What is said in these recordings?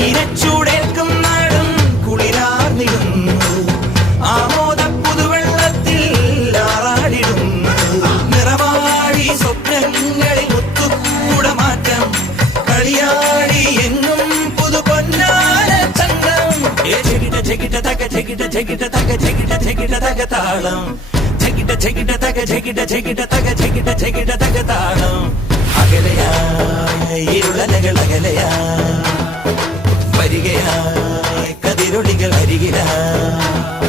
നീരച്ചൂടേൽക്കും നാടും കുളിരാർന്നിടുന്നു ആമോദ പുതുവെള്ളത്തിൽ ആറാടിടുന്നു നിറവാടി സ്വപ്നങ്ങളിൽ ഒത്തുകൂടമാറ്റം കളിയാടി എന്നും പുതു പൊന്നാന ചന്തം ചെകിട ചെകിട തക ചെകിട ചെകിട തക ചെകിട ചെകിട തക താളം ചെകിട ചെകിട തക ചെകിട ചെകിട തക ചെകിട ചെകിട തക താളം അകലയായി ഇരുളലകൾ അകലയായി വരികയായി കതിരൊളികൾ അരികിലായി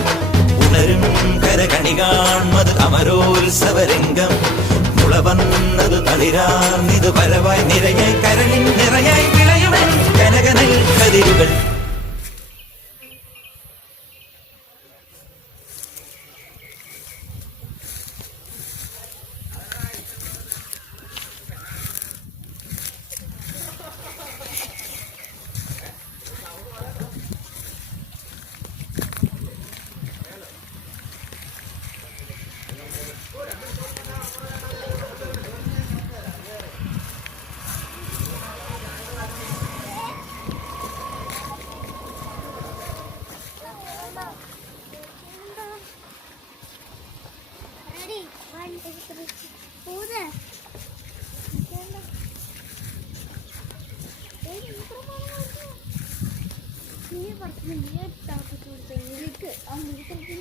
ഉണരും കരകണി കാൺമത് അമരോത്സവരംഗം മുള വന്നത് തളിരാർന്നിത് പരവായി നിറയായി കരളിൻ നിറയായി വിളയുവൻ കനകനൽ കതിരുകൾ നീ